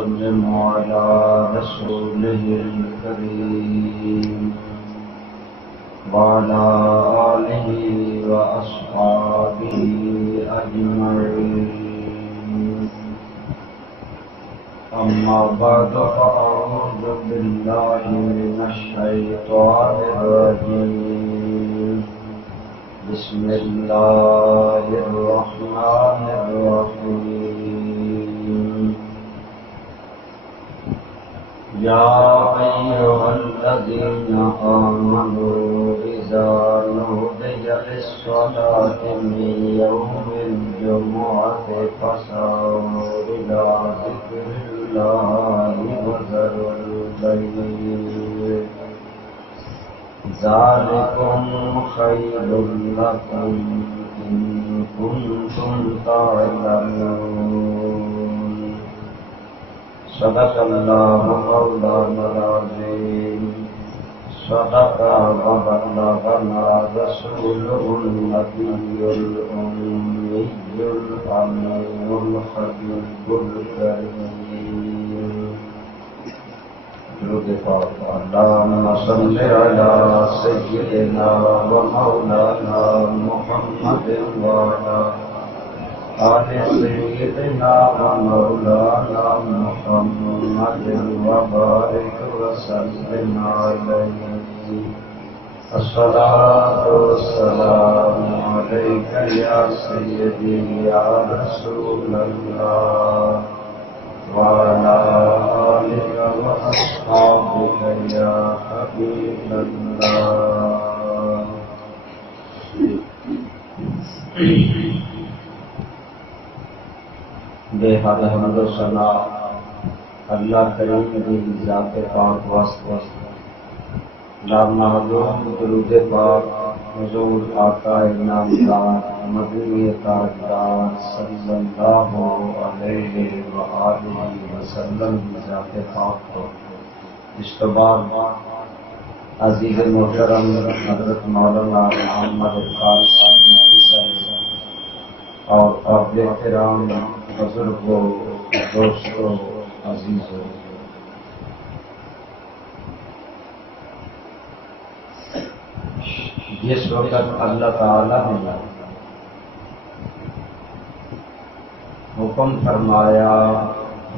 وسلم على رسوله الكريم وعلى آله وأصحابه أجمعين. أما بعد فأعوذ بالله من الشيطان الرجيم. بسم الله الرحمن الرحيم. يا أيها الذين آمنوا إذا نودي للصلاة من يوم الجمعة فاسعوا إلى ذكر الله وذروا البيع ذلكم خير لكم إن كنتم تعلمون. صدق الله مولانا العظيم. صدق وبلغنا رسوله النبي الأمي الأمين الحبيب الكريم. اللهم صل على سيدنا ومولانا محمد وعلى آل سيدنا ومولانا محمد وبارك وسلم عليه. الصلاة والسلام عليك يا سيدي يا رسول الله وعلى آلك وأصحابك يا حبيب الله. بے حد حمد و ثنا اللہ کریم کی ذات پاک واسطے نامحدود درود پاک حضور آقا نامدار مدنی تاجدار صلی اللہ علیہ وآلہ وسلم ذات پاک کو. اس کے بعد عزیز محترم حضرت مولانا محمد اقبال صدیقی صاحب اور قابل احترام بزرگوں دوستوں عزیزوں، جس وقت اللہ تعالی نے حکم فرمایا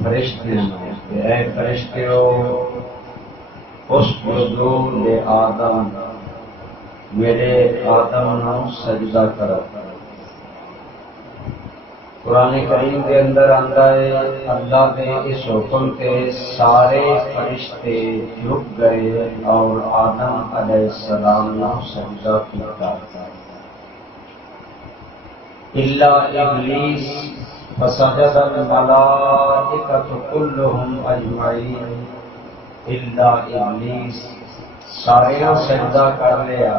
فرشتے کہ اے فرشتوں اسجدوا لآدم، میرے آدم نو سجدہ کرو. قرآن کریم کے اندر آتا ہے اللہ نے اس حکم کے سارے فرشتے جھک گئے اور آدم علیہ السلام نے سجدہ کیا. الا ابلیس فسجد الملائکۃ کلھم اجمعین الا ابلیس، سارے سجدہ کر لیا،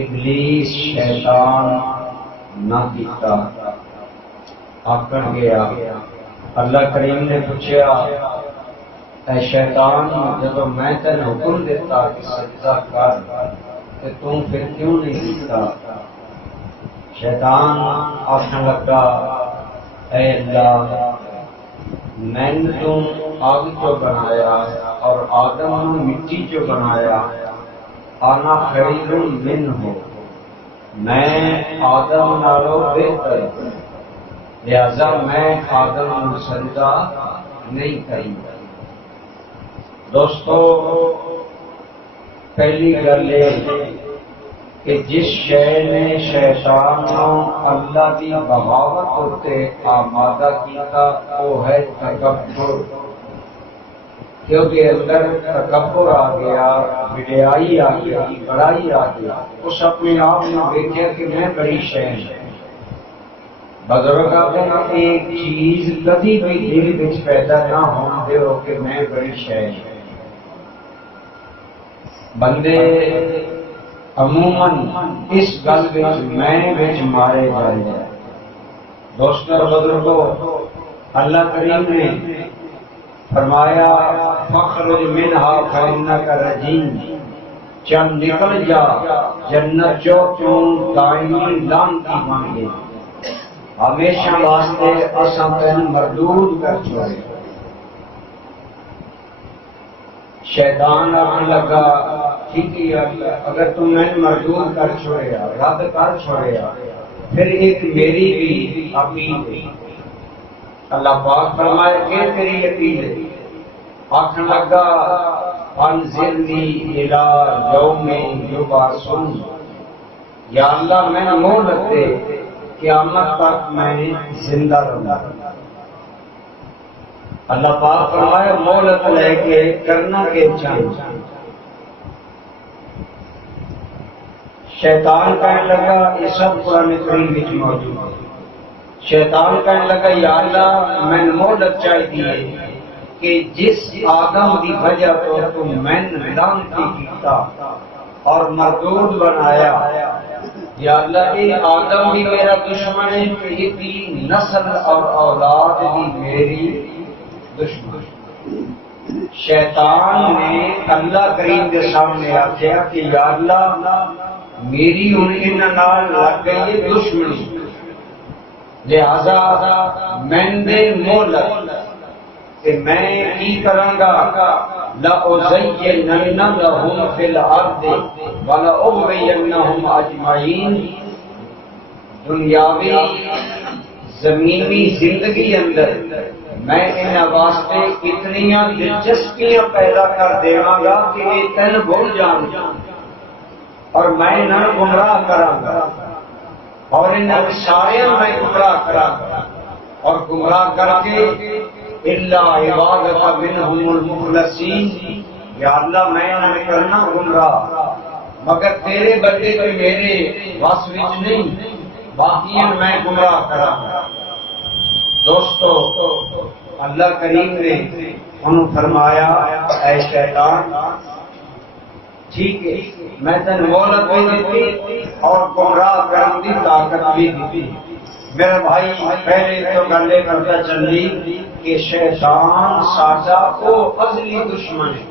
ابلیس شیطان نہ کیتا، آکڑ گیا. اللہ کریم نے پوچھا اے شیطان جب میں تین حکم دیتا کہ سجدہ کر کہ تم پھر کیوں نہیں کیتا؟ شیطان آخنے لگا اے اللہ میں نے تم آگ جو بنایا اور آدم نے مٹی جو بنایا، آنا خیر منہ، میں آدم نالو بہتر، لہذا میں آدم کو سجدہ نہیں کروں. دوستو پہلی گل یہ کہ جس شے نے شیطان اللہ کی بغاوت ہوتے آمادہ کیتا وہ ہے تکبر. کیونکہ اندر تکبر آ گیا، بڑائی آ گئی، بڑائی آ گیا، اس اپنے آپ نے دیکھا کہ میں بڑی شے ہوں. بزرگ آتے ہیں ایک چیز کبھی بھی دل وچ پیدا نہ ہون دیو کہ میں بڑی شے ہوں. بندے عموماً اس گل میں مارے جائے ہیں. دوستوں بزرگوں، اللہ کریم نے فرمایا فخرج منہا فإنک رجیم، چند نکل جا جنت جو کیوں دائمی لانتی مانگے، ہمیشہ واسطے اساں تین مردود کر چھوڑے. شیطان آنے لگا ٹھیک ہے اگر تم میں مردود کر چھوڑیا رد کر چھوڑیا پھر ایک میری بھی اپیل ہے۔ اللہ پاک فرمائے کہ تیری اپیل ہے، آخر لگا انزلنی الی یوم یبعثون، یا اللہ میں مہلت دے قیامت تک میں زندہ رہوں۔ اللہ پاک فرمایا مہلت لے کے کرنا کے چاہیے۔ شیطان کہنے لگا یہ سب قرآن کریم میں موجود ہے۔ شیطان کہنے لگا یا اللہ میں مہلت چاہیے کہ جس آدم کی وجہ تو تم میں لعنتی کیتا اور مردود بنایا، یا اللہ یہ آدم بھی میرا دشمن ہے، یہ بھی نسل اور اولاد بھی میری دشمن۔ شیطان نے اللہ کریم کے سامنے آخیا کہ یا اللہ میری ان نال لگ گئی ہے دشمنی، لہذا میں نے مہلت کہ میں کی کراں گا لَأُزَيِّنَنَّ لَهُمْ فِي الْأَرْضِ وَلَأُغْوِيَنَّهُمْ أَجْمَعِينَ۔ دنیاوی زمینی زندگی اندر میں انہاں واسطے اتنی دلچسپیاں پیدا کر دیواں گا کہ یہ تن بھول جان اور میں انہاں گمراہ کراں گا، اور انہاں سارے میں گمراہ کراں گا، اور گمراہ کر کے الا عبادک منہم المخلصین، یا اللہ میں انہیں کرنا گمراہ مگر تیرے بندے تو میرے وس وچ نہیں، باقی میں گمراہ کراں گا۔ دوستو اللہ کریم نے انہوں فرمایا اے شیطان ٹھیک ہے میں تن مہلت بھی دیتی اور گمراہ کرنے کی طاقت بھی دیتی۔ میرے بھائی پہلے تو گلے کرتا چلی کہ شیطان ساجا کو ازلی دشمن ہے،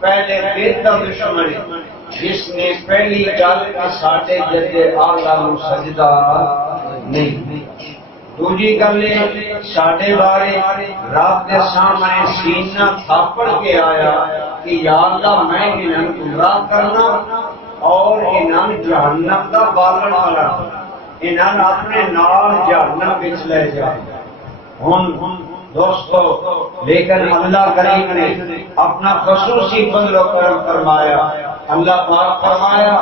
پہلے بہتر دشمن ہے جس نے پہلی گل کے ساڈے جدے آلہ نو سجدہ نہیں۔ دوسری گل ساڈے بارے رب کے سامنے سینہ تھاپڑ کے آیا کہ یا اللہ میں انہاں گمراہ کرنا اور انہاں جہنم کا بالن بنانا، انہاں اپنے نال جہنم وچ لے جا۔ ہن دوستو لیکن اللہ کریم نے اپنا خصوصی فضل و کرم فرمایا۔ اللہ پاک فرمایا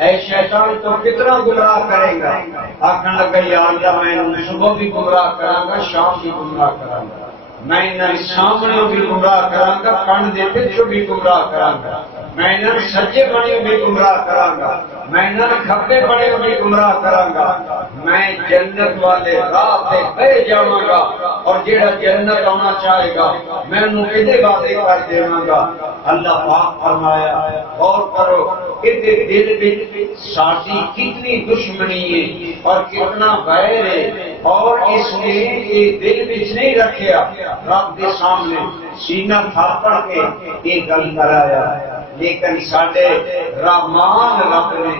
اے شیطان تو کتنا گمراہ کرے گا؟ آخر لگا یا اللہ میں صبح بھی گمراہ کراں گا، شام بھی گمراہ کراں گا، میں انہیں سامنے بھی گمراہ کراں گا، کنڈ دے پچھو بھی گمراہ کراں گا، میں انہیں سجے بنے بھی گمراہ کراں گا، میں انہیں کھبے بنے بھی گمراہ کراں گا، میں جنت والے راہ پہ بہ جاواں گا اور جیڑا جنت آنا چاہے گا میں انہوں ادھے باتیں کر دیواں گا۔ اللہ پاک فرمایا غور کرو ادھے دل وچ ساڈی کتنی دشمنی ہے اور کتنا غیر ہے، اور اس نے یہ دل وچ نہیں رکھیا، رب کے سامنے سینہ تھاپڑ کے یہ گل کرایا۔ لیکن ساڈے رحمان رب نے،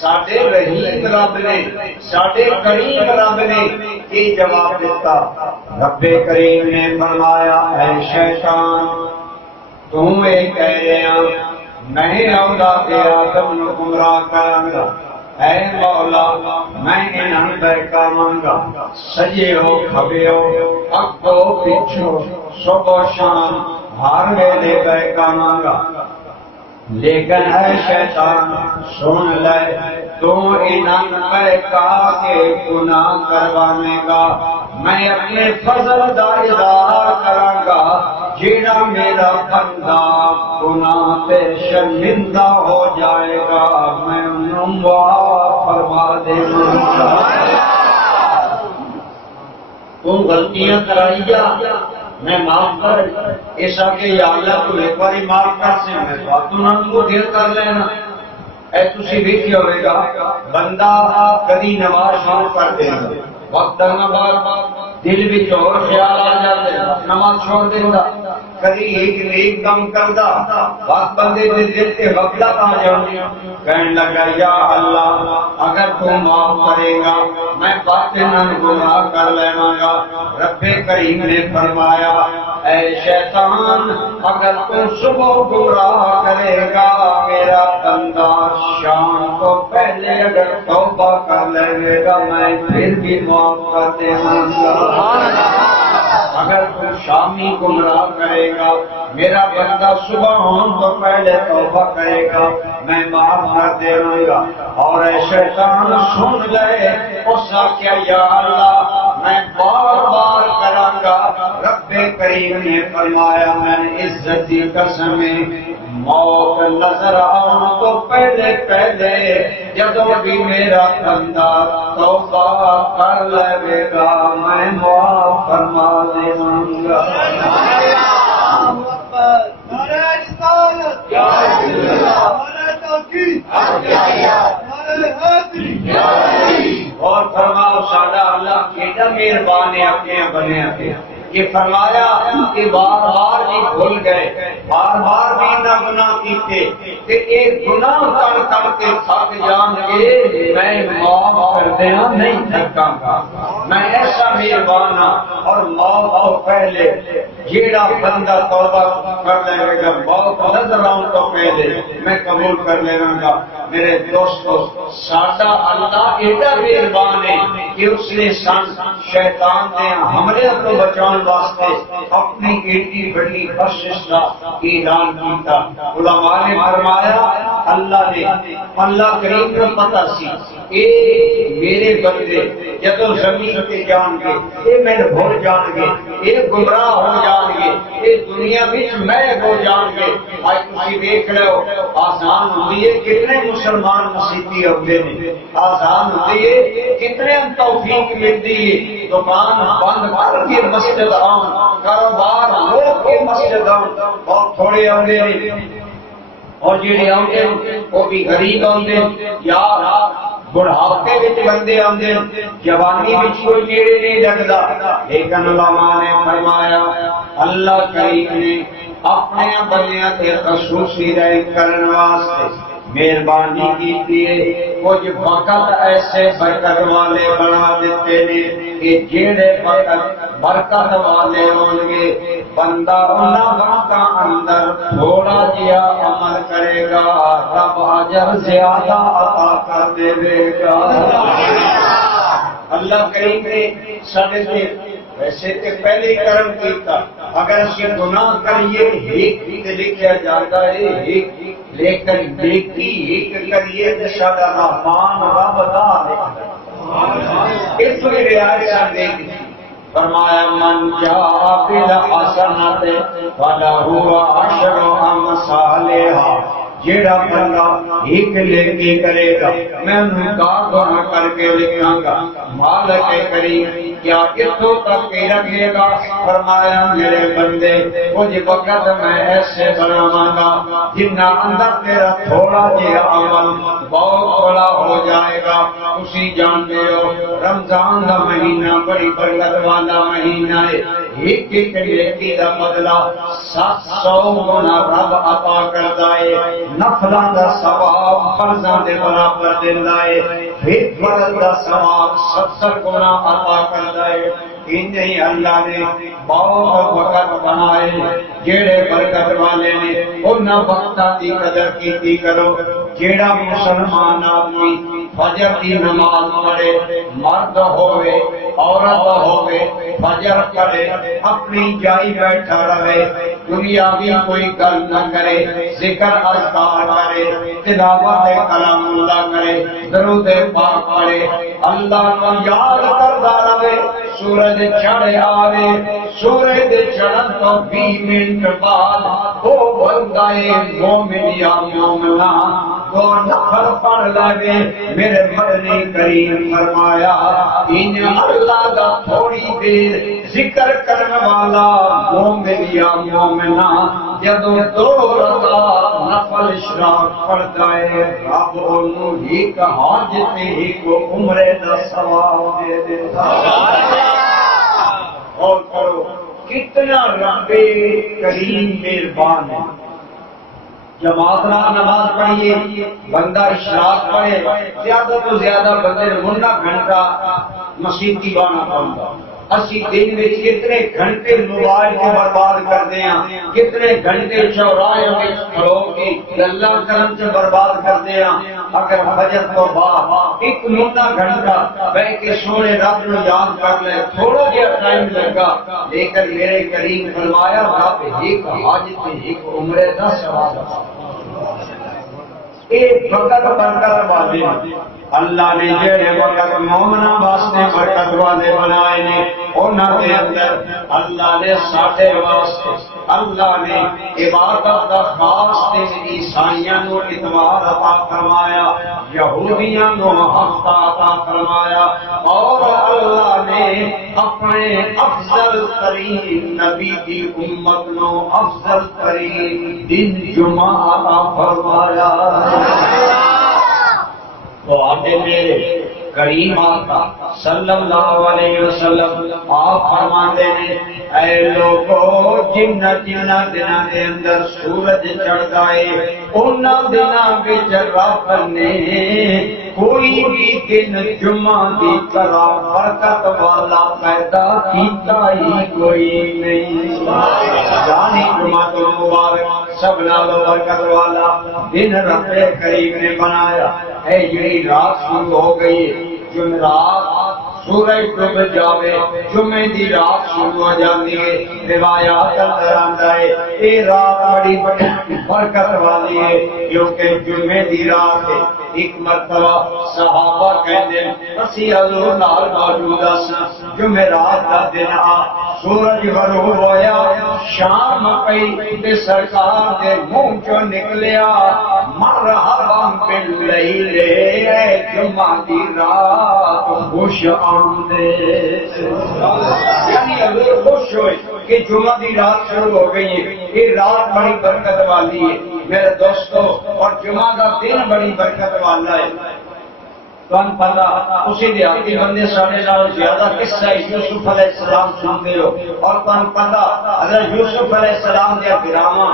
ساڈے رحیم رب نے، ساڈے کریم رب نے یہ جواب دیتا۔ رب کریم نے فرمایا اے شیطان تم یہ کہہ رہے میں اولاد آدم نو گمراہ کراں گا، اے مولا میں انہاں بہکاواں گا، سجے ہو کھبے ہو اگو پچھو صبح شام ہر ویلے بہکاواں گا، لیکن اے شیطان سن لے تو انہاں بہکا کے گناہ کروانے گا، میں اپنے فضل دا اظہار کراں گا، جیڑا میرا بندہ گناہ پہ شرمندہ ہو جائے گا میں انہوں معاف فرما دے گا۔ تو غلطیاں کرائی جا میں معاف کر، ایسا کہ یا اللہ تو ایک باری معاف کر سے میں باتوں نہ تو دیر کر لینا۔ اے تسی دیکھے ہوئے گا بندہ کبھی نماز شروع کر دے گا، وقت نماز دل بھی اور خیال آ جاتے نماز چھوڑ دینا، کبھی ایک نیک کام کردا بات بندے دے دل کے غفلت آ جاتی، کہنے لگا یا اللہ اگر تو معاف کرے گا میں باطناً گناہ کر لیواں گا۔ رب کریم نے فرمایا اے شیطان اگر تو صبح گمراہ کرے گا میرا بندہ شام کو پہلے اگر توبہ کر لے گا میں پھر بھی معاف کر دوں گا۔ اگر تو شامی گمراہ کرے گا میرا بندہ صبح ہوں تو پہلے توبہ کرے گا میں معاف کر دوں گا۔ اور اے شیطان سن لے اس کا کیا یا اللہ میں بار بار کروں گا۔ رب کریم نے فرمایا میں نے عزت کی قسم موت نظر آؤں تو پہلے جدو بھی میرا بندہ توبہ کر لے گا میں معاف فرما دوں گا۔ اور فرماؤ سادہ اللہ کیڑا مہربان ہے اپنے بنے اپنے یہ فرمایا کہ بار بار بھی بھول گئے بار بار بھی نہ گناہ کیتے کہ ایک گناہ کر کے تھک جان گے میں معاف کر دیا نہیں تھکا گا میں ایسا مہربان ہوں۔ اور موت تو پہلے جیڑا بندہ توبہ کر لے گا موت نظر آؤں تو پہلے میں قبول کر لے گا۔ میرے دوستو سادہ اللہ ایڈا مہربان ہے کہ اس نے شیطان نے حملے کو بچاؤ واسطے اپنی ایڈی بڑی بخشش کا اعلان کیتا۔ علماء نے فرمایا اللہ کریم کو پتہ سی اے میرے بندے جدو زمین پہ جان گے اے میں بھول جان گے اے گمراہ ہو جان گے اے دنیا بچ میں ہو جان گے۔ آج تسی دیکھ رہے ہو آسان ہوتی ہے کتنے مسلمان مسیحی ہوتے ہیں آسان ہوتی ہے کتنے توفیق ملتی ہے دکان بند کر کے مسجد آؤں کاروبار لوگ کے مسجد آؤں بہت تھوڑے آتے ہیں اور جڑے آتے ہیں وہ بھی غریب آتے ہیں یا بڑھاپے وچ بندے آتے ہیں جوانی وچ کوئی نیڑے نہیں لگتا۔ لیکن علماء نے فرمایا اللہ کریم نے اپنے بندیاں تے خصوصی رحم کرنے واسطے مہربانی کی ہے کچھ وقت ایسے برکت والے بنا دیتے ہیں کہ جیڑے وقت برکت والے ہوں گے بندہ انہاں وقتاں اندر تھوڑا جیا عمل کرے گا رب اجر زیادہ عطا کر دے گا۔ اللہ کریم نے سارے سے ویسے تو پہلے ہی کرم کیتا اگر اس کے گناہ کریے ایک لکھا جاتا ہے لیکن نیکی ایک کریے تو سارا رحمان رب دا اس لیے رعایت دیکھ فرمایا من جاء بالحسنۃ فلہ عشر امثالھا جیڑا بندہ ایک نیکی کرے گا میں انہیں گنا کر کے لکھاں گا۔ مالک کریم کیا اتوں تک ہی رکھے گا فرمایا میرے بندے کچھ وقت میں ایسے بناواں گا جنہ اندر تیرا تھوڑا جہا عمل بہت بڑا ہو جائے گا۔ اسی جانتے ہو رمضان کا مہینہ بڑی برکت والا مہینہ ہے ایک ایک نیکی کا بدلہ 700 گنا رب عطا کرتا ہے۔ نفلاں دا ثواب فرضاں دے برابر دیندا ہے پھر فرض دا ثواب 70 گنا عطا کرتا ہے۔ انہیں اللہ نے بہت وقت بنائے جیڑے برکت والے نے انہاں وقتاں دی قدر کیتی کرو۔ جیڑا مسلمان آدمی فجر کی نماز پڑھے مرد ہوئے عورت ہوئے فجر پڑھے اپنی جائی بیٹھا رہے دنیا بھی کوئی گل نہ کرے ذکر اذکار کرے تلاوت کلام اللہ کرے درود پاک پڑھے اللہ کو یاد کرتا رہے سورج چڑھ آوے سورج چڑھن تو 20 منٹ بعد وہ بندہ مومن یا مومنہ وہ نفل پڑھ لگے میرے مدنی کریم فرمایا ان اللہ کا تھوڑی دیر ذکر کرنے والا مومن یا مومنہ جدو 2 رکعت نفل اشراق پڑھتا ہے رب انہوں ایک حاجت ہی کو عمرے دا ثواب دے دیتا۔ اور کرو کتنا رب کریم مہربان ہے۔ جماعت نماز پڑھیے بندہ اشراق پڑھے زیادہ تو زیادہ بندے منا گھنٹہ مسجد کی بانا پڑھتا اسی دن میں کتنے گھنٹے موبائل کو برباد کر کرتے ہیں کتنے گھنٹے چوراہے میں کھڑو کے اللہ کرم سے برباد کرتے ہیں اگر فجر تو بعد ایک موٹا گھنٹہ بیٹھ کے سونے رب نو یاد کر لے تھوڑا جہا ٹائم لگا لیکن میرے کریم فرمایا رب ایک حج تے ایک عمرے دا ثواب ایک وقت برکت والے اللہ نے جڑے وقت مومنا واسطے برکت والے بنائے نے انہاں دے اندر اللہ نے ساڈے واسطے اللہ نے عبادت کا خاص دن عیسائیاں نو اتوار عطا فرمایا یہودیاں نو ہفتہ عطا فرمایا اور اللہ نے اپنے افضل ترین نبی کی امت نو افضل ترین دن جمعہ عطا فرمایا تو آتے میرے کریم آقا صلی اللہ علیہ وسلم آپ فرماتے ہیں اے لوگو جنہ دنہ دے اندر سورج چڑھ گئے انہاں دنہ وچ رب نے کوئی بھی دن جمعہ دی طرح برکت والا پیدا کیتا ہی کوئی نہیں یعنی جمعہ تو مبارک سب نالوں برکت والا دن رب کریم نے بنایا ہے یہی رات شروع ہو گئی جمعرات سورج ڈوب جاوے جمعے دی رات شروع ہو جاتی ہے روایات اندر آندا ہے یہ رات بڑی برکت والی ہے کیونکہ جمعے دی رات ہے ایک مرتبہ صحابہ کہتے ہیں اسی حضور نال موجود سن جمعرات کا دن آ سورج غروب ہویا شام پئی تے سرکار دے منہ چوں نکلیا مرحبا باللیل اے جمعہ دی رات خوش آمدے یعنی حضور خوش ہوئے کہ جمعہ دی رات شروع ہو گئی ہے یہ رات بڑی برکت والی ہے میرے دوستو اور جمعہ کا دن بڑی برکت والا ہے تم پتا اسی دیہاتی بندے سارے نال زیادہ قصہ یوسف علیہ السلام سنتے ہو اور تم پتا حضرت یوسف علیہ السلام دے گراواں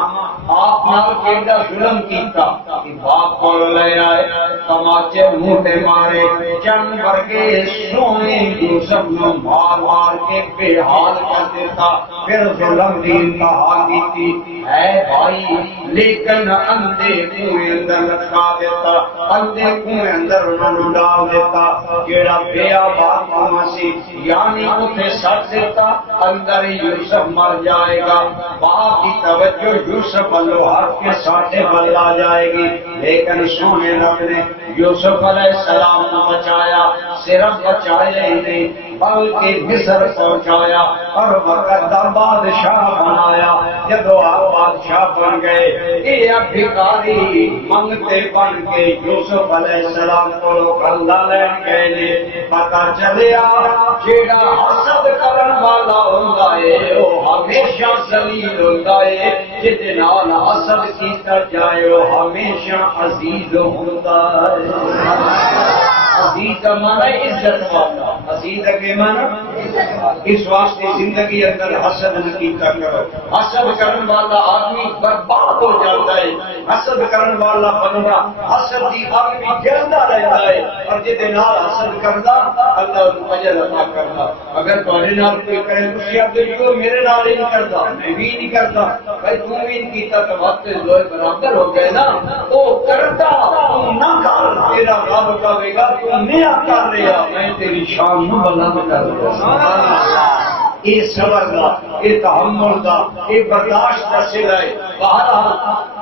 آپ نال کیڑا ظلم کیتا کہ باپ کول لے آئے تماچے منہ تے مارے چن ورگے سونے یوسف نو مار مار کے بے حال کر دیتا پھر ظلم دی انتہا کیتی اے بھائی لیکن اندھے کنویں اندر لٹکا دیتا اندھے کنویں اندر انہوں ڈال دیتا جیڑا بے آباد کنواں سی یعنی اتنے سٹ دیتا اندر یوسف مر جائے گا باپ کی توجہ یوسف اللہ کے ساتھے بل آ جائے گی لیکن سونے رب نے یوسف علیہ السلام کو بچایا صرف بچایا ہی نہیں بلکہ مصر پہنچایا اور وقت دا بادشاہ بنایا جب آپ بادشاہ بن گئے یہ بھکاری منگتے بن کے یوسف علیہ السلام کو اللہ لین گئے پتا چلیا جیڑا حسد کرن والا ہوندا ہے وہ ہمیشہ ذلیل ہوندا ہے جے نال حسد کیتا جائے وہ ہمیشہ عزیز ہوندا ہے عزیز کا معنی عزت والا عزیز کے معنی اس واسطے زندگی اندر حسد نہ کیتا کرو حسد کرن والا آدمی برباد ہو جاتا ہے حسد کرن والا بندہ حسد دی آگ میں جلدا رہتا ہے اور جے نال حسد کردا اللہ کو اجر عطا کردا اگر تمہارے نال کوئی کرے خوشی آپ دیکھو میرے نال ہی نہیں کردا میں بھی نہیں کردا بھائی تو بھی نہیں کیتا تو وقت دو برابر ہو گئے نا او کردا تو نہ کر تیرا رب کہے گا نیا کر رہا میں تیری شان نو بلند کر رہا یہ صبر دا یہ تحمل دا یہ برداشت کا سلا ہے بہرحال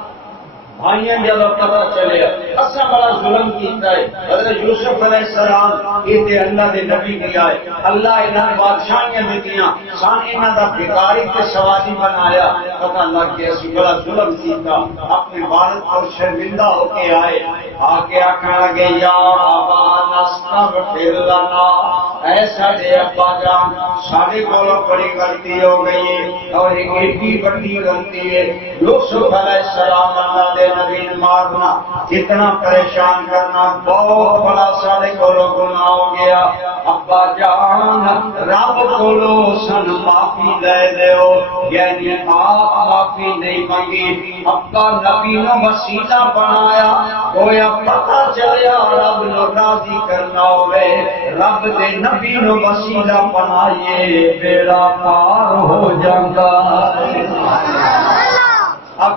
بھائیاں جب پتا چلے اصلا بڑا ظلم کیتا ہے حضرت یوسف علیہ السلام یہ تے اللہ دے نبی دیا ہے اللہ انہاں بادشاہیاں دیتیاں سان انہاں دا بھکاری تے سواری بنایا پتہ لگ گیا سی بڑا ظلم کیتا اپنے والد پر شرمندہ ہو کے آئے آ کے آکھنا لگے یا ابا نستغفر لنا اے ساڈے ابا جان ساڈے کولوں بڑی غلطی ہو گئی ہے اور ایک ایڈی بڑی غلطی ہے یوسف علیہ السلام اللہ دے نبی مارنا اتنا پریشان کرنا بہت بڑا سارے کولو گناہ ہو گیا ابا جان رب کولو سن معافی لے دیو یعنی آپ معافی نہیں منگی ابا نبی نو وسیلہ بنایا گویا پتہ چلیا رب نو راضی کرنا ہوئے رب دے نبی نو وسیلہ بنائیے بیڑا پار ہو جاتا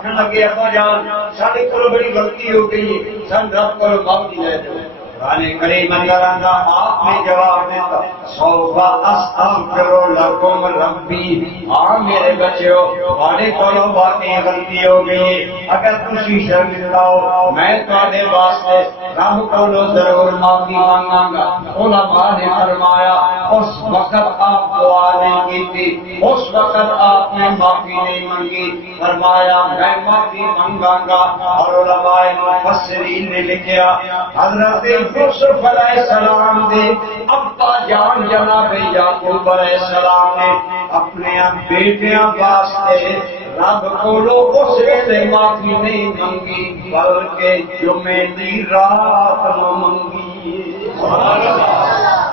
آخر لگے ابا جان سارے کو بڑی غلطی ہو گئی ہے، سن رب کو معافی لے دو۔ قرآن کریم اندر آندا آپ نے جواب دیتا سوف استغفر لکم ربی، ہاں میرے بچیو تھوڑے کولوں باقی غلطی ہو گئی، اگر تسی شرمنداؤ میں تھوڑے واسطے رب کولوں ضرور معافی مانگاں گا۔ علماء نے فرمایا اس وقت آپ دعا نہیں کی تھی، اس وقت آپ نے معافی نہیں مانگی، فرمایا میں معافی مانگاں گا۔ اور علماء مفسرین نے لکھا حضرت یوسف علیہ السلام دے ابا جان جناب یعقوب علیہ السلام نے اپنے بیٹیاں واسطے رب کولو اس ویلے معافی نہیں منگی بلکہ جمعے دی رات نو منگی۔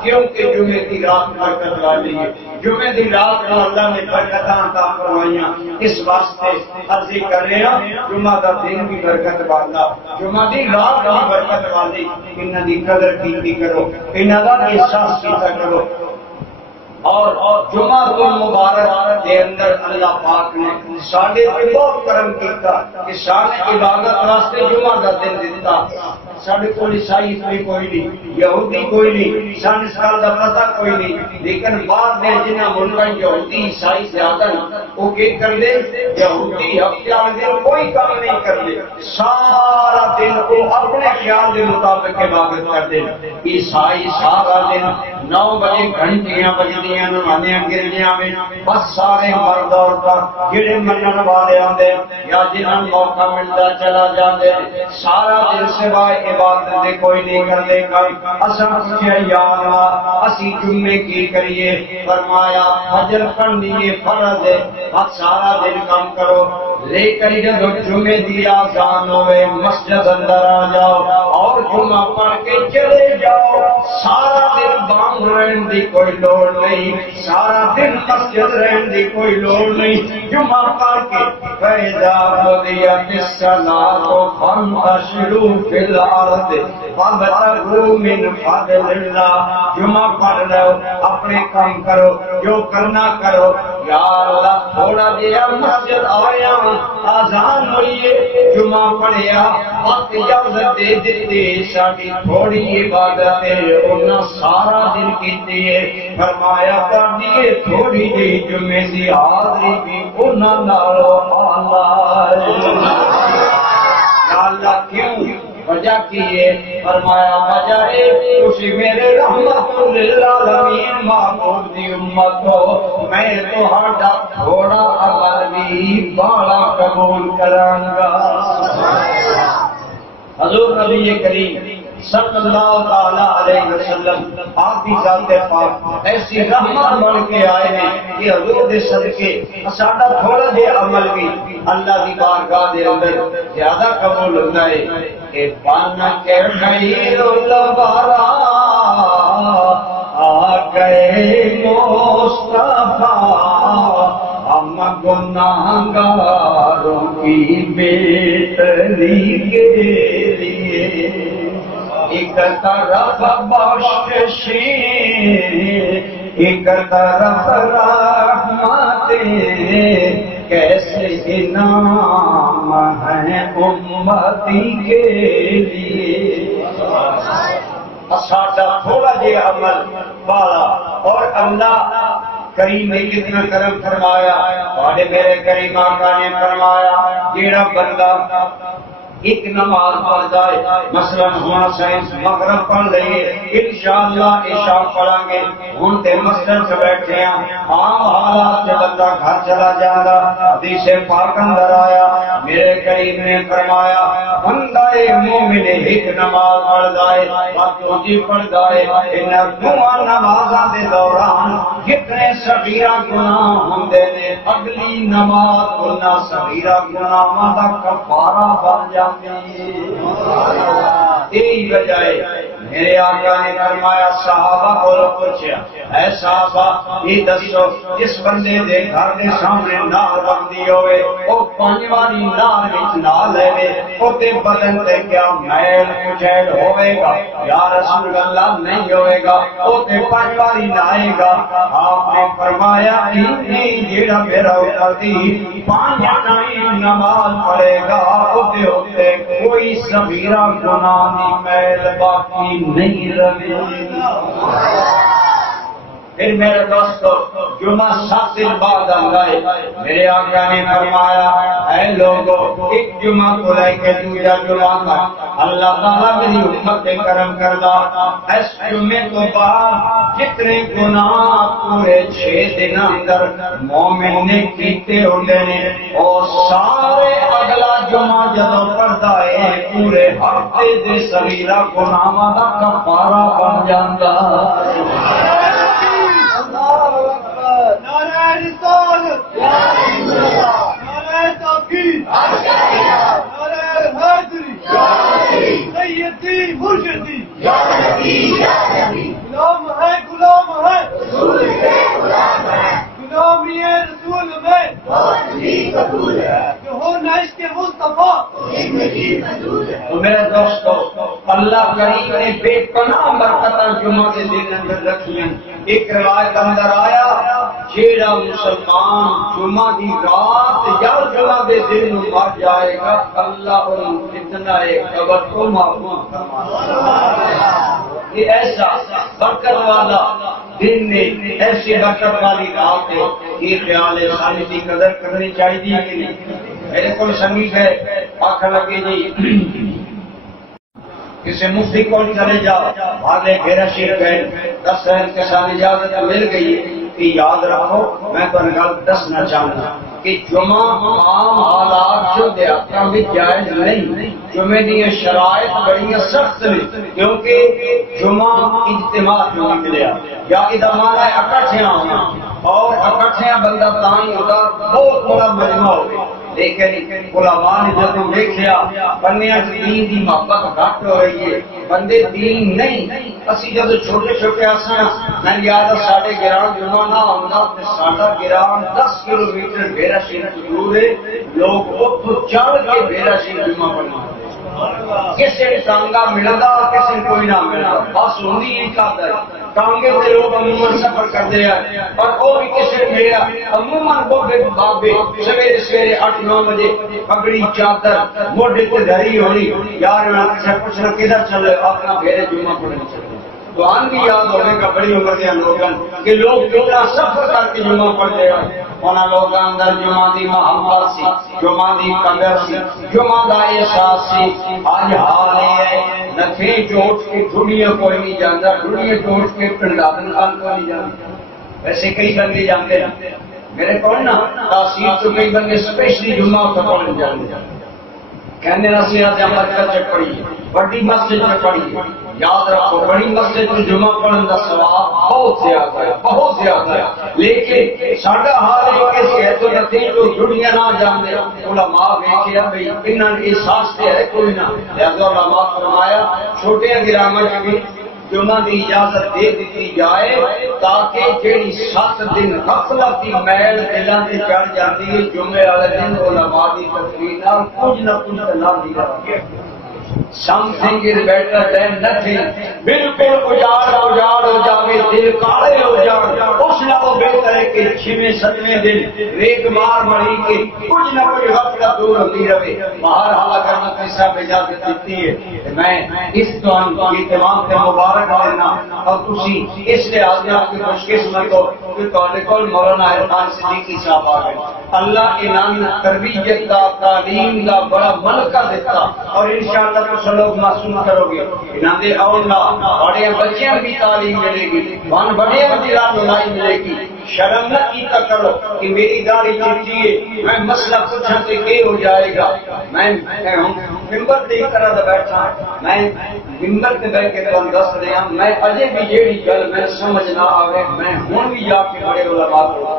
کیونکہ جمعے دی رات برکت والی ہے، جمعے دی رات کو اللہ نے برکتاں عطا فرمائیاں، اس واسطے عرض کر رہے ہیں جمعہ دا دن بھی برکت والا، جمعہ دی رات بھی برکت والی، انہاں دی قدر کیتی کرو، انہاں دا احساس کیتا کرو۔ اور جمعہ المبارک کے اندر اللہ پاک نے ساڈے تے بہت کرم کیتا کہ سارے عبادت واسطے جمعہ دا دن دیتا۔ ساڈے کول عیسائی کوئی نہیں، یہودی کوئی نہیں، سان اس گل کا پتہ کوئی نہیں، لیکن بعد میں جنہیں ملکوں یہودی عیسائی زیادہ وہ کیا کرتے، یہودی ہفتے والے دن کوئی کام نہیں کرتے، سارا دن وہ اپنے خیال کے مطابق عبادت کرتے۔ عیسائی سارا دن 9 بجے گھنٹیاں بجدیاں نمازیاں گردیاں میں بس سارے مرد عورت جڑے منن والے آتے یا جنہاں موقع ملتا چلا جاتے، سارا دن سوائے عبادت دے کوئی نہیں کرتے گا۔ اساں پوچھیا یا اللہ اسی جمعے کی کریے، فرمایا فجر پڑھنی ہے فرض ہے، بس سارا دن کام کرو، لیکن جب جمعے دی اذان ہوئے مسجد اندر آ جاؤ اور جمعہ پڑھ کے چلے جاؤ، سارا دن بام رہن دی کوئی لوڑ نہیں، سارا دن مسجد رہن دی کوئی لوڑ نہیں، جمعہ پڑھ کے فَإِذَا قُضِيَتِ الصَّلَاةُ فَانتَشِرُوا فِي الْأَرْضِ وَابْتَغُوا مِنْ فَضْلِ اللَّهِ، جمعہ پڑھ لو اپنے کام کرو جو کرنا کرو، یا اللہ تھوڑا دیا مسجد آیا آزان ہوئیے جمعہ پڑھیا وقت اجازت دے دیتے ساڑی تھوڑی عبادت انہاں سارا دن کیتی ہے، فرمایا پڑھ دیئے تھوڑی جی جمعے دی حاضری بھی انہاں نالو اللہ کیوں وجہ کی ہے، فرمایا وجہ ہے تسی میرے رحمت للعالمین محبوب دی امت ہو، میں تہاڈا تھوڑا عمل بھی بڑا قبول کراں گا۔ حضور نبی کریم صلی اللہ تعالی علیہ وسلم آپ کی ذات پاک ایسی رحمت بن کے آئے ہیں کہ حضور دے صدقے ساڈا تھوڑا جہا عمل بھی اللہ کی بارگاہ دے اندر زیادہ قبول ہوتا ہے۔ کہ بن کے خیر الورا آ گئے مصطفیٰ ہم گناہگاروں کی بہتری کے لیے، ایک طرف بخششیں ایک طرف رحمتیں، کیسے انعام ہیں امتی کے لیے۔ ساڈا تھوڑا جہا عمل والا اور اللہ کریم نے کتنا کرم فرمایا، اور میرے کریم آقا نے فرمایا جیڑا بندہ ایک نماز پڑھ جائے، مثلا ہوا سائنس مغرب پڑھ لئیے انشاءاللہ عشاء پڑھیں گے، ہن تے مسجد سے بیٹھے ہیں عام حالات سے بندہ گھر چلا جاتا، حدیث پاک اندر آیا میرے کریم نے فرمایا بندہ مومن ایک نماز پڑھ جائے باتوں جی پڑھ جائے ان دعا نمازاں دے دوران جتنے صغیرہ گناہ ہوندے نے اگلی نماز گناہ صغیرہ گناہاں دا کفارہ بن جائے۔ یہی وجہ ہے میرے آقا نے فرمایا صحابہ کو پوچھا اے صحابہ یہ دسو جس بندے دے گھر دے سامنے نار بندی ہوئے او پانچ واری نار وچ نہ لے او تے بدن تے کیا میل کچیل ہوئے گا؟ یا رسول اللہ نہیں ہوئے گا، او تے پانچ واری نہائے گا۔ آپ نے فرمایا جیڑا میرا اوپر پانچ ٹائم نماز پڑھے گا او تے ہوتے کوئی صغیرہ گناہ دی میل باقی نہیں رہے گا۔ پھر میرے دوستو جمعہ 7 دن بعد آئے، میرے آقا نے فرمایا اے لوگوں ایک جمعہ کو لے کے دوسرا جمعہ تک اللہ تعالیٰ میری امت پہ کرم کردہ اس جمعے کو بعد جتنے گناہ پورے 6 دن اندر مومن نے کیتے ہوتے ہیں اور سارے اگلا جمعہ جدو پڑھتا ہے پورے ہفتے دے صغیرہ گناہاں دا کفارہ بن جاتا۔ نعرہ رسالت، نعرہ تحقیق، نعرہ حیدری، سیدی مرشدی، غلام ہے غلام ہے غلامی رسول میں جو ہو نہ عشق مصطفیٰ۔ تو میرے دوستو اللہ کریم نے بے پناہ برکتاں جمعہ کے دن اندر رکھی ہیں۔ ایک روایت اندر آیا جیڑا مسلمان جمعہ کی رات یا جمعہ کے دن مر جائے گا اللہ ان کتنا ایک قبر کو معفو فرمائے۔ یہ ایسا برکت والا دن نے ایسی برکت والی رات ہے، یہ خیال ہے سانی کی قدر کرنی چاہیے کہ نہیں؟ میرے کو سنگیت ہے آخر لگے جی کسی مفتی کو چلے جاؤ آگے گھیرا شیر گئے 10 رہن کے ساتھ اجازت مل گئی کہ یاد رکھو میں تو گل دسنا چاہوں کہ جمعہ عام حالات جو دیہاتوں میں جائز نہیں، جمعے کی شرائط بڑی سخت نہیں کیونکہ جمعہ اجتماع جو ملیا یا ادمان ہے اکٹھیاں ہونا اور اکٹھیاں بندہ تائیں ہوتا بہت بڑا مجمع ہوگا۔ لیکن علماء نے جب دیکھا بندیاں دین دی محبت گھٹ ہو رہی ہے، بندے دین نہیں، اسی جب چھوٹے چھوٹے آسان میں یاد ساڑھے گران جمعہ نہ ہونا ساڑھا گران 10 کلومیٹر بھیرا شیر دور ہے، لوگ اتو چڑھ کے بھیرا شیر جمعہ پڑھنا کسی ٹانگا ملتا کسی کوئی نہ ملتا بس ہوندی ہی چاہتا ہے ٹانگے سے لوگ عموماً سفر کرتے ہیں اور وہ بھی کسی ملیا عموماً بوبے بابے سویرے سویرے 8-9 بجے پگڑی چادر موڈے سے دھری ہونی یار میں کچھ نہ کدھر چلے اپنا گھیرے جمعہ پڑھنے چلے تو آن بھی یاد ہونے کا بڑی عمر کے لوگوں کہ لوگ کتنا سفر کر کے جمعہ پڑھتے ہیں انہاں لوگوں اندر جمعہ دی محبت سی، جمعہ دی قدر سی، جمعہ دا احساس سی۔ آج حال ہے نتھی چوٹ کے دنیا کوئی نہیں جانتا، دنیا چوٹ کے پنڈادن خان کو نہیں جانتا، ویسے کئی بندے جانتے ہیں میرے کو نا تاثیر تو کئی بندے اسپیشلی جمعہ کو پڑھنے جانتے کہنے نصیحت احمد چٹ پڑی بڑی مسجد میں پڑھی، یاد رکھو بڑی مسجد میں جمعہ پڑھنے کا ثواب بہت زیادہ ہے، بہت زیادہ ہے، لیکن ساڈا حال ہے کہ صحت و نتیجے جو دنیا نہ جانتے علماء ویکھیا بھئی انہاں احساس تے ہے کوئی نہ، لہذا علماء فرمایا چھوٹے گرامر بھی جمعہ کی اجازت دے دیتی جائے تاکہ جیڑی 7 دن غفلت کی میل دلاں تے چڑھ جاتی ہے جمعے والے دن علماء کی تقریر نال کچھ نہ کچھ اللہ دی رحمت something is better than nothing بالکل اجاڑ ہو جاوے دل کالے ہو جاوے اس نہ وہ بہتر ہے کہ 6ویں-7ویں دن ریت مار مری کے کچھ نہ کچھ غفلت دور ہوتی رہے باہر حال کرنا کیسا اجازت دیتی ہے میں اس دوران اہتمام سے مبارک دینا اور تسی اس لحاظ سے آپ کی خوش قسمت ہو کہ تہاڈے کول مولانا عرفان صدیقی صاحب آ گئے اللہ انہاں تربیت دا تعلیم دا بڑا ملکہ دیتا اور انشاءاللہ تو لوگ محسوس کرو گے انہاں دے اولاد بڑے بچیاں بھی تعلیم ملے گی وہاں بڑے بھی رہنمائی ملے گی شرم نہ کیتا کرو کہ میری داڑھی چٹی ہے میں مسئلہ پوچھاں تے کیا ہو جائے گا میں ممبر تے طرح دا بیٹھا میں ممبر تے بیٹھ کے تانوں دس رہا میں اجے بھی جیڑی گل میں سمجھ نہ آوے میں ہن بھی جا کے بڑے علماء کو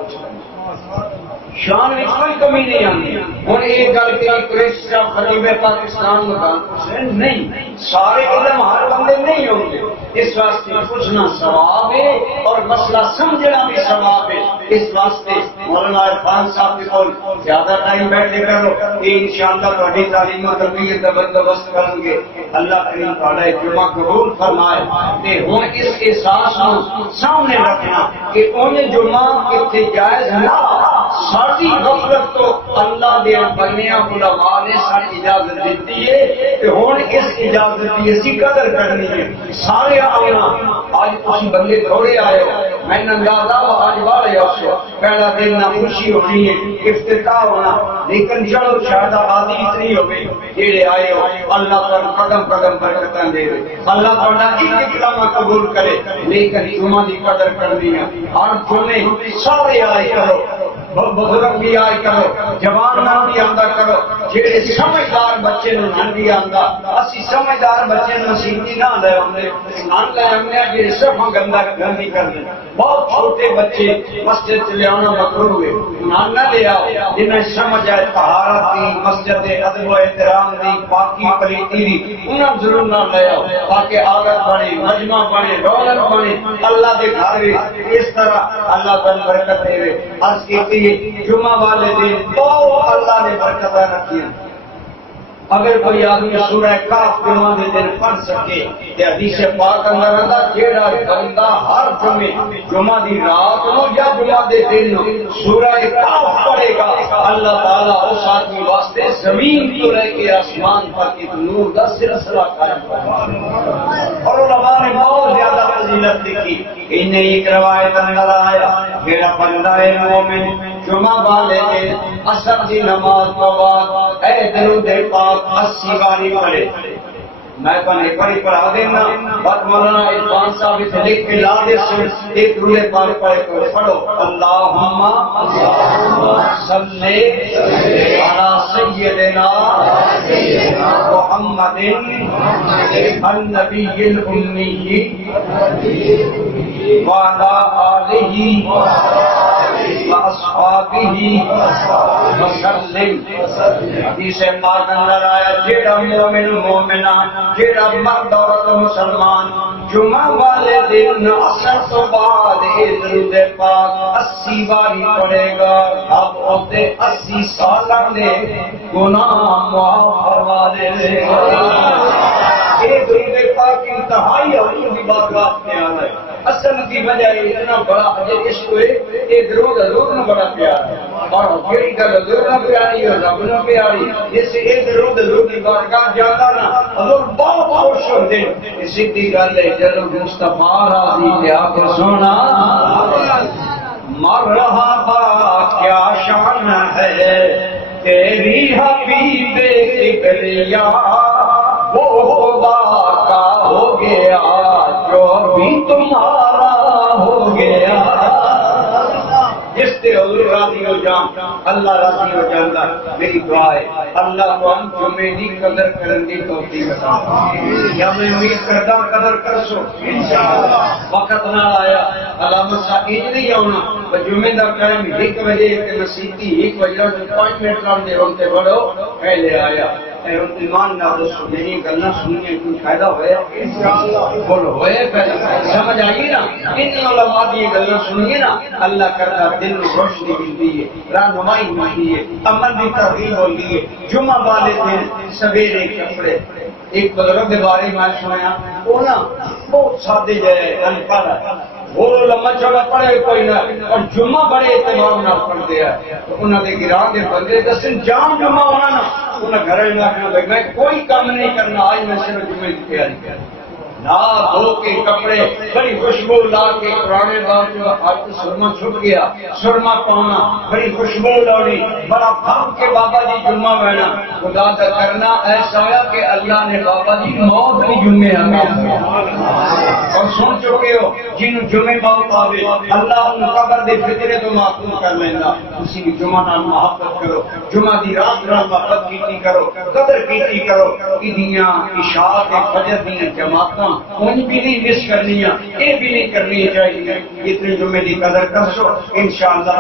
شان میں کوئی کمی نہیں آتی ہوں یہ گل کہ قریش صاحب خطیب پاکستان مکان حسین نہیں سارے علم ہر بندے نہیں ہوں گے، اس واسطے پوچھنا ثواب ہے اور مسئلہ سمجھنا بھی ثواب ہے۔ اس واسطے مولانا عرفان صاحب کے قول زیادہ ٹائم بیٹھے کرو کہ انشاءاللہ تھوڑی تعلیم و تربیت کا بندوبست کریں گے۔ اللہ کریم تعالی جمعہ قبول فرمائے کہ ہوں اس احساس کو سامنے رکھنا کہ انہیں جمعہ اتنے جائز نہ ساری غفلت تو اللہ دے بنیاں علماء نے ساری اجازت دیتی ہے کہ ہوں اس اجازت کی اسی قدر کرنی ہے۔ سارے آنا آج کچھ بندے تھوڑے آئے ہو، میں اندازہ آج والے ہو پہلا دن نہ خوشی ہونی ہے، افتتاح ہونا، لیکن چلو شاید آبادی اتنی ہو گئی جیڑے آئے ہو اللہ تعالیٰ قدم قدم برکتاں دے اللہ تعالیٰ ایک کلمہ قبول کرے، لیکن جمعہ دی قدر کرنی ہے۔ ہر جمعے سارے آئے کرو، بزرگ بھی آئے کرو، جوان نہ بھی آندا کرو، جیڑے سمجھدار بچے نو نہ بھی آندا، اسی سمجھدار بچے نو سیدھی نہ لے آندے، نہ لے آندے جیڑے صرف گندی کر دیں۔ بہت چھوٹے بچے مسجد چ لے آنا مکروہ ہے، نہ لے آؤ جنہیں سمجھ آئے طہارت دی، مسجد دے ادب و احترام دی، پاکی پلیتی دی، انہیں ضرور نہ لے آؤ تاکہ عادت بنے، مجمع بنے، رونق بنے اللہ دے گھر میں۔ اس طرح اللہ تعالی برکت دے۔ عرض کی جمعہ والے دن تو اللہ نے برکتیں رکھی۔ اگر کوئی آدمی سورہ کاف جمعہ دے دن پڑھ سکے تو حدیث پاک اندر آندا جیڑا بندہ ہر جمعہ دی رات نو یا جمعہ دے دن سورہ کاف پڑھے گا اللہ تعالیٰ اس آدمی واسطے زمین تو لے کے آسمان تک ایک نور کا سلسلہ قائم فرمایا۔ اور علماء نے بہت زیادہ فضیلت لکھی۔ انہیں ایک روایت اندر آیا جیڑا بندہ مومن جمعہ والے دن عصر دی نماز کے بعد اے درود پاک 80 باری پڑھے۔ میں ایک باری پڑھا دینا، بات مولانا عرفان صاحب سے لکھ کے لا دے سن ایک درود پاک پڑھے کو پڑھو۔ اللہم صلی علی سیدنا محمد النبی الامی وعلی آلہ واصحابہ وسلم۔ حدیث پاک اندر آیا جیڑا مومن مومنہ جیڑا مرد عورت مسلمان جمعہ والے دن عصر تو بعد درود پاک 80 باری پڑھے گا اب ہوتے 80 سالہ دے گناہ معاف فرما دے گا۔ یہ درود پاک انتہائی حضور کی بات میں آنا ہے۔ اصل کی وجہ اتنا بڑا اجر عشق ہے، یہ درود حضور نے بڑا پیار ہے اور پھر گل حضور نے پیاری ہے، رب نے پیاری، جس سے یہ درود حضور کی بارگاہ جاتا نا حضور بہت خوش ہوتے ہیں۔ سیدھی گل ہے جب مصطفیٰ راضی کیا کو سونا مرحبا کیا شان ہے تیری حبیب کبریا، وہ خدا کا ہو گیا جو بھی تمہارا ہو گیا۔ جس سے حضور راضی ہو جان اللہ راضی ہو جاتا۔ میری دعا ہے اللہ کو ہم جمعے کی قدر کرنے کی توفیق عطا فرمائے۔ یا میں امید کرتا ہوں قدر کر سو انشاءاللہ۔ وقت نہ آیا علامت صاحب نہیں آنا جمعے کا ٹائم 1 بجے نصیحتی 1 بجے 5 منٹ لگتے ہوتے بڑھو پہلے آیا ایمان نہ دوستو میری گلنا سننے کوئی فائدہ ہوئے بولو ہوئے سمجھ آئیے نا ان علماء کی گلنا سنیے نا اللہ کرتا دل میں روشنی ملتی ہے، رہنمائی ملتی ہے، عمل بھی ترغیب ہوتی ہے۔ جمعہ والے دن سویرے کپڑے ایک بزرگ کے بارے میں سنیا وہ نا بہت سادے جائے انپڑھ وہ لمبا چوڑا پڑھے کوئی نہ اور جمعہ بڑے اہتمام نہ پڑھتے ہیں تو انہوں نے گرا کے بندے دسن جام جمعہ ہونا نا انہیں گھر میں آخنا بھائی میں کوئی کام نہیں کرنا آج میں صرف جمعے کی تیاری کر نا دھو کے کپڑے بڑی خوشبو لا کے پرانے بات جو آپ کو سرما چھپ گیا سرما پانا بڑی خوشبو لوڑی بڑا بھاگ کے بابا جی جمعہ بہنا خدا کا کرنا ایسا ہے کہ اللہ نے بابا جی موت کی جمعے ہمیں اور سن چکے ہو جن جمعے موت آوے اللہ ان قبر دے فطرے تو معقول کر لینا اسی کی جمعہ نال محبت کرو جمعہ دی رات نال محبت کیتی کرو قدر کیتی کرو عیدیاں عشاء کے فجر دی جماعتاں ان بھی نہیں مس کرنی یہ بھی نہیں کرنی چاہیے اتنی جمعے کی قدر کر سو انشاءاللہ